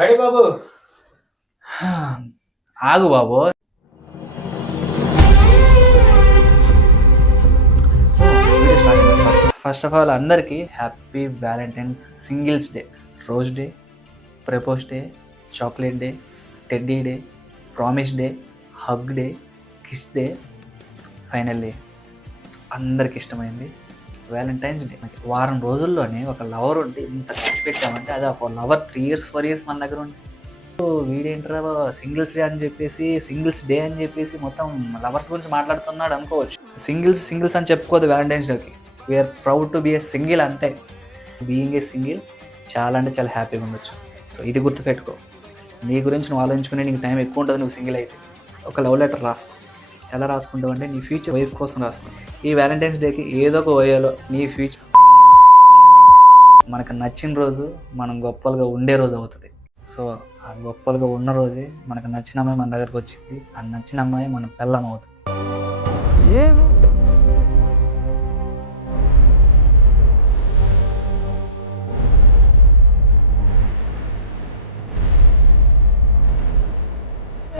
Ready బాబు. ఆగు బాబు. First of all అందరికీ happy Valentine's singles day. Rose day, propose day, chocolate day, teddy day, promise day, hug day, kiss day, final day. అందరికి ఇష్టమైంది Valentine's day. వారం రోజుల్లోనే ఒక lover ఉంటే ఇంత ఖర్చు పెట్టామంటే అది ఒక లవర్ 3 years 4 years మన దగ్గర ఉంటే వీడేంట్రా సింగిల్స్ డే అని చెప్పేసి సింగిల్స్ డే అని చెప్పేసి మొత్తం లవర్స్ గురించి మాట్లాడుతున్నాడు అనుకోవచ్చు. సింగిల్స్ అని చెప్పుకోదు వ్యాలంటైన్స్ డేకి. We are proud to be a single, అంతే. బీయింగ్ ఏ సింగిల్ చాలా అంటే చాలా హ్యాపీగా ఉండొచ్చు. సో ఇది గుర్తుపెట్టుకో. నీ గురించి నువ్వు ఆలోచించుకునే నీకు టైం ఎక్కువ ఉంటుంది నువ్వు సింగిల్ అయితే. ఒక లవ్ లెటర్ రాసుకో. ఎలా రాసుకుంటావు అంటే నీ ఫ్యూచర్ వైఫ్ కోసం రాసుకో. ఈ వ్యాలంటైన్స్ డేకి ఏదో ఒక వేలో నీ ఫ్యూచర్ మనకు నచ్చిన రోజు మనం గొప్పలుగా ఉండే రోజు అవుతుంది. సో ఆ గొప్పలుగా ఉన్న రోజే మనకు నచ్చిన అమ్మాయి మన దగ్గరకు వచ్చింది. ఆ నచ్చిన అమ్మాయి మన పెళ్ళం అవుతుంది.